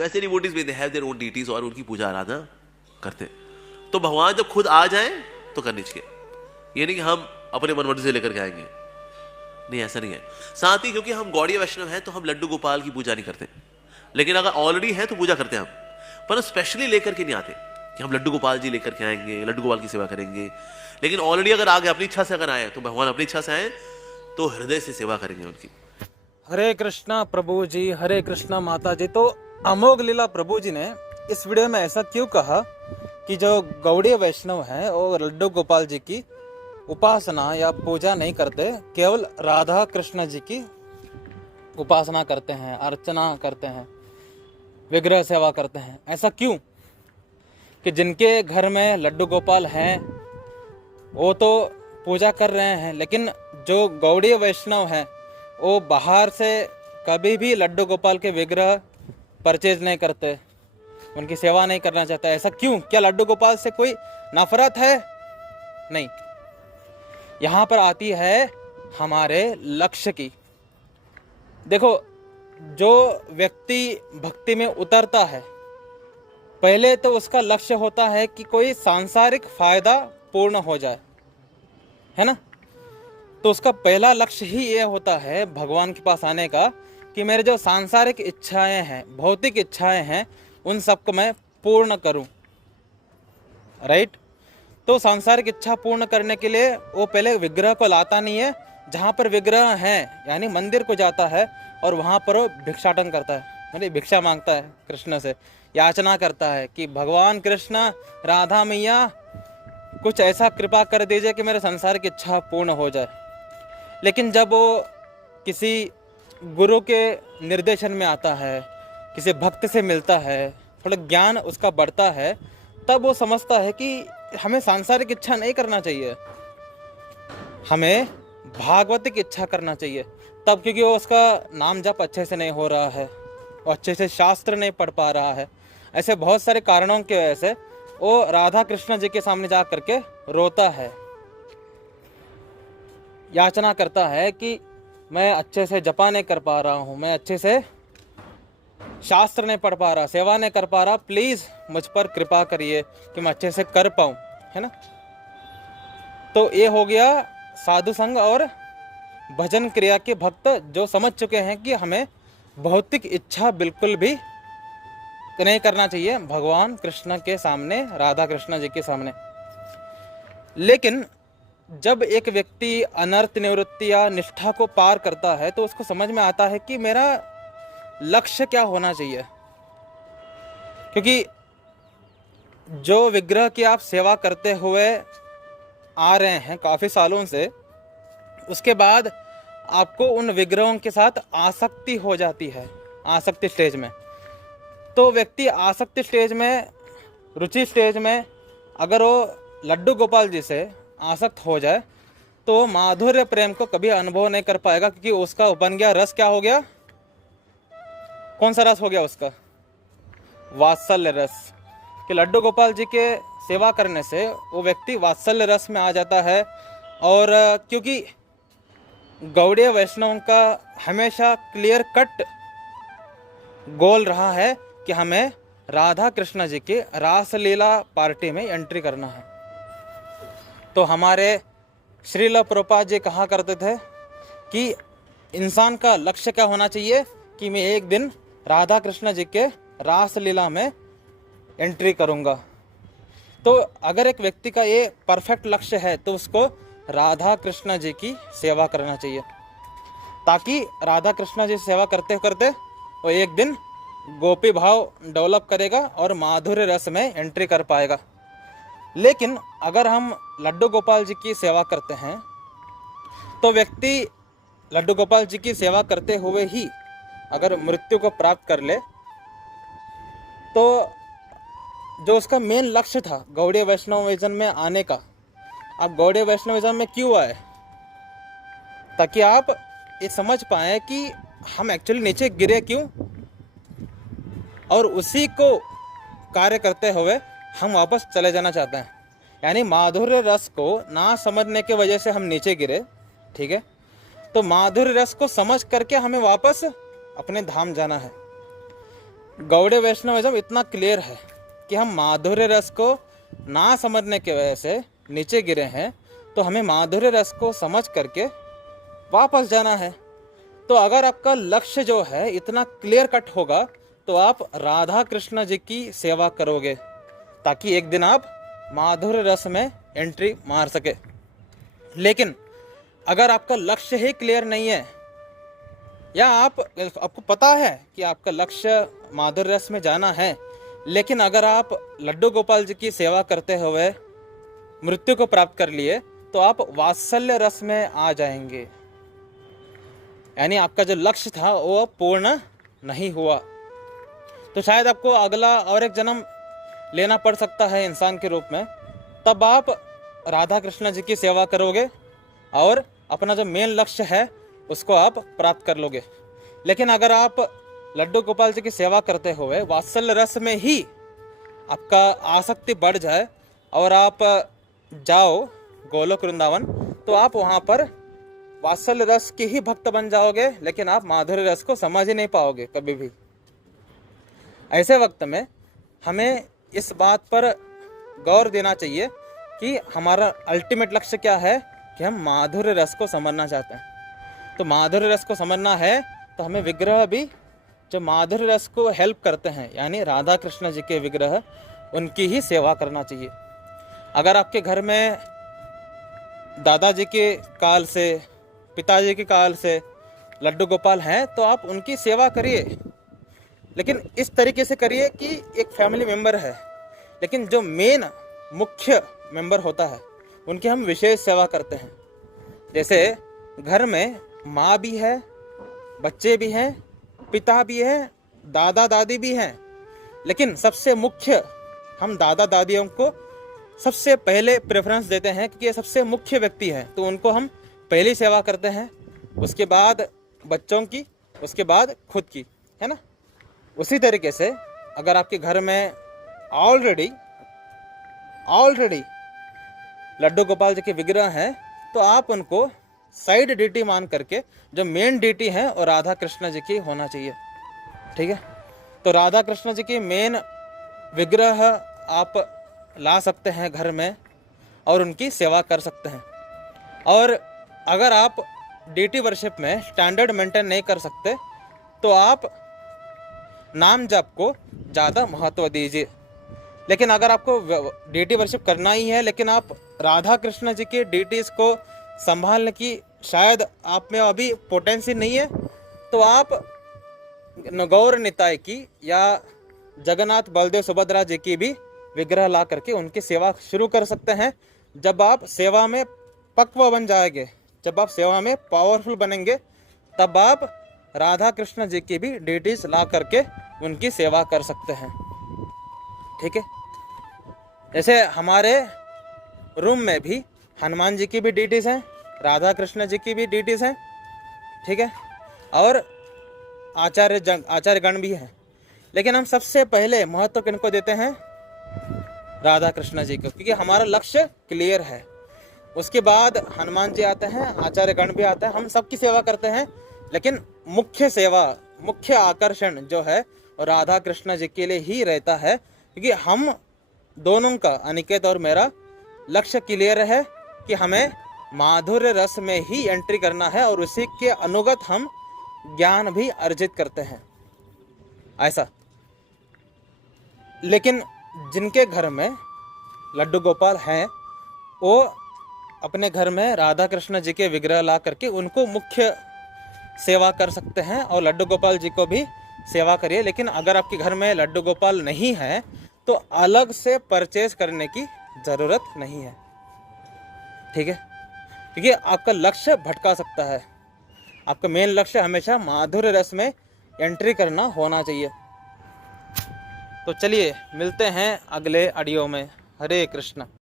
तो ऐसे डिवोटीज भी they have their own deities और उनकी पूजा आराधना करते हैं। तो भगवान जब खुद आ जाए तो करनी चाहिए, ये नहीं कि हम अपने मनमर्जी से लेकर के आएंगे, नहीं ऐसा नहीं है। साथ ही क्योंकि हम गौड़ीय वैष्णव हैं तो हम लड्डू गोपाल की पूजा नहीं करते, लेकिन अगर ऑलरेडी है तो पूजा करते हैं हम, पर स्पेशली लेकर के नहीं आते कि हम लड्डू गोपाल जी लेकर के आएंगे, लड्डू गोपाल की सेवा करेंगे। लेकिन ऑलरेडी अगर आगे अपनी इच्छा से अगर आए तो भगवान अपनी इच्छा से आए तो हृदय से सेवा करेंगे उनकी। हरे कृष्णा प्रभु जी, हरे कृष्णा माता जी। तो अमोघ लीला प्रभु जी ने इस वीडियो में ऐसा क्यों कहा कि जो गौड़ीय वैष्णव हैं और लड्डू गोपाल जी की उपासना या पूजा नहीं करते, केवल राधा कृष्ण जी की उपासना करते हैं, अर्चना करते हैं, विग्रह सेवा करते हैं। ऐसा क्यों कि जिनके घर में लड्डू गोपाल हैं वो तो पूजा कर रहे हैं, लेकिन जो गौड़ीय वैष्णव हैं वो बाहर से कभी भी लड्डू गोपाल के विग्रह परचेज नहीं करते, उनकी सेवा नहीं करना चाहते। ऐसा क्यों? क्या लड्डू गोपाल से कोई नफरत है? नहीं। यहाँ पर आती है हमारे लक्ष्य की। देखो, जो व्यक्ति भक्ति में उतरता है पहले तो उसका लक्ष्य होता है कि कोई सांसारिक फायदा पूर्ण हो जाए, है ना। तो उसका पहला लक्ष्य ही ये होता है भगवान के पास आने का कि मेरे जो सांसारिक इच्छाएं हैं, भौतिक इच्छाएं हैं, उन सबको मैं पूर्ण करूं, राइट। तो सांसारिक इच्छा पूर्ण करने के लिए वो पहले विग्रह को लाता नहीं है, जहाँ पर विग्रह है यानी मंदिर को जाता है और वहाँ पर वो भिक्षाटन करता है, मतलब भिक्षा मांगता है कृष्ण से, याचना करता है कि भगवान कृष्ण, राधा मैया कुछ ऐसा कृपा कर दीजिए कि मेरे सांसारिक इच्छा पूर्ण हो जाए। लेकिन जब वो किसी गुरु के निर्देशन में आता है, किसी भक्त से मिलता है, थोड़ा ज्ञान उसका बढ़ता है, तब वो समझता है कि हमें सांसारिक इच्छा नहीं करना चाहिए, हमें भागवतिक इच्छा करना चाहिए। तब क्योंकि वो उसका नाम जप अच्छे से नहीं हो रहा है और अच्छे से शास्त्र नहीं पढ़ पा रहा है, ऐसे बहुत सारे कारणों की वजह से वो राधा कृष्ण जी के सामने जा करके रोता है, याचना करता है कि मैं अच्छे से जपा नहीं कर पा रहा हूँ, मैं अच्छे से शास्त्र नहीं पढ़ पा रहा, सेवा नहीं कर पा रहा, प्लीज़ मुझ पर कृपा करिए कि मैं अच्छे से कर पाऊँ, है ना। तो ये हो गया साधु संग और भजन क्रिया के भक्त जो समझ चुके हैं कि हमें भौतिक इच्छा बिल्कुल भी नहीं करना चाहिए भगवान कृष्ण के सामने, राधा कृष्ण जी के सामने। लेकिन जब एक व्यक्ति अनर्थ निवृत्ति या निष्ठा को पार करता है तो उसको समझ में आता है कि मेरा लक्ष्य क्या होना चाहिए। क्योंकि जो विग्रह की आप सेवा करते हुए आ रहे हैं काफ़ी सालों से, उसके बाद आपको उन विग्रहों के साथ आसक्ति हो जाती है, आसक्ति स्टेज में। तो व्यक्ति आसक्ति स्टेज में, रुचि स्टेज में अगर वो लड्डू गोपाल जी से आसक्त हो जाए तो माधुर्य प्रेम को कभी अनुभव नहीं कर पाएगा, क्योंकि उसका बन गया रस, क्या हो गया, कौन सा रस हो गया उसका, वात्सल्य रस। कि लड्डू गोपाल जी के सेवा करने से वो व्यक्ति वात्सल्य रस में आ जाता है। और क्योंकि गौड़ीय वैष्णव का हमेशा क्लियर कट गोल रहा है कि हमें राधा कृष्ण जी के रासलीला पार्टी में एंट्री करना है। तो हमारे श्रील प्रभुपाद जी कहा करते थे कि इंसान का लक्ष्य क्या होना चाहिए कि मैं एक दिन राधा कृष्ण जी के रासलीला में एंट्री करूंगा। तो अगर एक व्यक्ति का ये परफेक्ट लक्ष्य है तो उसको राधा कृष्ण जी की सेवा करना चाहिए, ताकि राधा कृष्ण जी सेवा करते करते वो एक दिन गोपी भाव डेवलप करेगा और माधुर्य रस में एंट्री कर पाएगा। लेकिन अगर हम लड्डू गोपाल जी की सेवा करते हैं तो व्यक्ति लड्डू गोपाल जी की सेवा करते हुए ही अगर मृत्यु को प्राप्त कर ले तो जो उसका मेन लक्ष्य था गौड़ीय वैष्णविज्म में आने का, आप गौड़ीय वैष्णविज्म में क्यों आए, ताकि आप ये समझ पाए कि हम एक्चुअली नीचे गिरे क्यों, और उसी को कार्य करते हुए हम वापस चले जाना चाहते हैं। यानी माधुर्य रस को ना समझने की वजह से हम नीचे गिरे, ठीक है। तो माधुर्य रस को समझ करके हमें वापस अपने धाम जाना है। गौड़ीय वैष्णविज्म इतना क्लियर है कि हम माधुर्य रस को ना समझने की वजह से नीचे गिरे हैं, तो हमें माधुर्य रस को समझ करके वापस जाना है। तो अगर आपका लक्ष्य जो है इतना क्लियर कट होगा तो आप राधा कृष्ण जी की सेवा करोगे, ताकि एक दिन आप माधुर्य रस में एंट्री मार सके। लेकिन अगर आपका लक्ष्य ही क्लियर नहीं है, या आपको पता है कि आपका लक्ष्य माधुर्य रस में जाना है, लेकिन अगर आप लड्डू गोपाल जी की सेवा करते हुए मृत्यु को प्राप्त कर लिए, तो आप वात्सल्य रस में आ जाएंगे। यानी आपका जो लक्ष्य था वो पूर्ण नहीं हुआ। तो शायद आपको अगला और एक जन्म लेना पड़ सकता है इंसान के रूप में, तब आप राधा कृष्ण जी की सेवा करोगे और अपना जो मेन लक्ष्य है उसको आप प्राप्त कर लोगे। लेकिन अगर आप लड्डू गोपाल जी की सेवा करते हुए वात्सल्य रस में ही आपका आसक्ति बढ़ जाए और आप जाओ गोलोक वृंदावन, तो आप वहाँ पर वात्सल्य रस के ही भक्त बन जाओगे, लेकिन आप माधुर्य रस को समझ ही नहीं पाओगे कभी भी। ऐसे वक्त में हमें इस बात पर गौर देना चाहिए कि हमारा अल्टीमेट लक्ष्य क्या है, कि हम माधुर्य रस को समझना चाहते हैं। तो माधुर्य रस को समझना है तो हमें विग्रह भी जो माधुर्य रस को हेल्प करते हैं, यानी राधा कृष्ण जी के विग्रह, उनकी ही सेवा करना चाहिए। अगर आपके घर में दादाजी के काल से, पिताजी के काल से लड्डू गोपाल हैं, तो आप उनकी सेवा करिए, लेकिन इस तरीके से करिए कि एक फैमिली मेंबर है, लेकिन जो मेन मुख्य मेंबर होता है उनकी हम विशेष सेवा करते हैं। जैसे घर में माँ भी है, बच्चे भी हैं, पिता भी है, दादा दादी भी हैं, लेकिन सबसे मुख्य हम दादा दादियों को सबसे पहले प्रेफरेंस देते हैं, क्योंकि ये सबसे मुख्य व्यक्ति हैं, तो उनको हम पहली सेवा करते हैं, उसके बाद बच्चों की, उसके बाद खुद की, है ना। उसी तरीके से अगर आपके घर में ऑलरेडी लड्डू गोपाल जी के विग्रह हैं, तो आप उनको साइड डीटी मान करके जो मेन डीटी है और राधा कृष्ण जी की होना चाहिए, ठीक है। तो राधा कृष्ण जी की मेन विग्रह आप ला सकते हैं घर में और उनकी सेवा कर सकते हैं। और अगर आप डीटी वर्शिप में स्टैंडर्ड मेंटेन नहीं कर सकते, तो आप नाम जप को ज़्यादा महत्व दीजिए। लेकिन अगर आपको डीटी वर्शिप करना ही है, लेकिन आप राधा कृष्ण जी के डीटीज़ को संभालने की शायद आप में अभी पोटेंसी नहीं है, तो आप गौर निताय की या जगन्नाथ बलदेव सुभद्रा जी की भी विग्रह ला करके उनकी सेवा शुरू कर सकते हैं। जब आप सेवा में पक्व बन जाएंगे, जब आप सेवा में पावरफुल बनेंगे, तब आप राधा कृष्ण जी की भी डीटीज ला करके उनकी सेवा कर सकते हैं, ठीक है। जैसे हमारे रूम में भी हनुमान जी की भी डीटीज हैं, राधा कृष्ण जी की भी डीटीज हैं, ठीक है, और आचार्य गण भी हैं। लेकिन हम सबसे पहले महत्व किनको देते हैं? राधा कृष्ण जी को, क्योंकि हमारा लक्ष्य क्लियर है। उसके बाद हनुमान जी आते हैं, आचार्य गण भी आते हैं, हम सबकी सेवा करते हैं, लेकिन मुख्य सेवा, मुख्य आकर्षण जो है वो राधा कृष्ण जी के लिए ही रहता है, क्योंकि हम दोनों का, अनिकेत और मेरा, लक्ष्य क्लियर है कि हमें माधुर्य रस में ही एंट्री करना है और उसी के अनुगत हम ज्ञान भी अर्जित करते हैं, ऐसा। लेकिन जिनके घर में लड्डू गोपाल हैं, वो अपने घर में राधा कृष्ण जी के विग्रह ला करके उनको मुख्य सेवा कर सकते हैं और लड्डू गोपाल जी को भी सेवा करिए। लेकिन अगर आपके घर में लड्डू गोपाल नहीं है, तो अलग से परचेज करने की ज़रूरत नहीं है, ठीक है, क्योंकि आपका लक्ष्य भटका सकता है। आपका मेन लक्ष्य हमेशा माधुर्य रस में एंट्री करना होना चाहिए। तो चलिए मिलते हैं अगले ऑडियो में। हरे कृष्ण।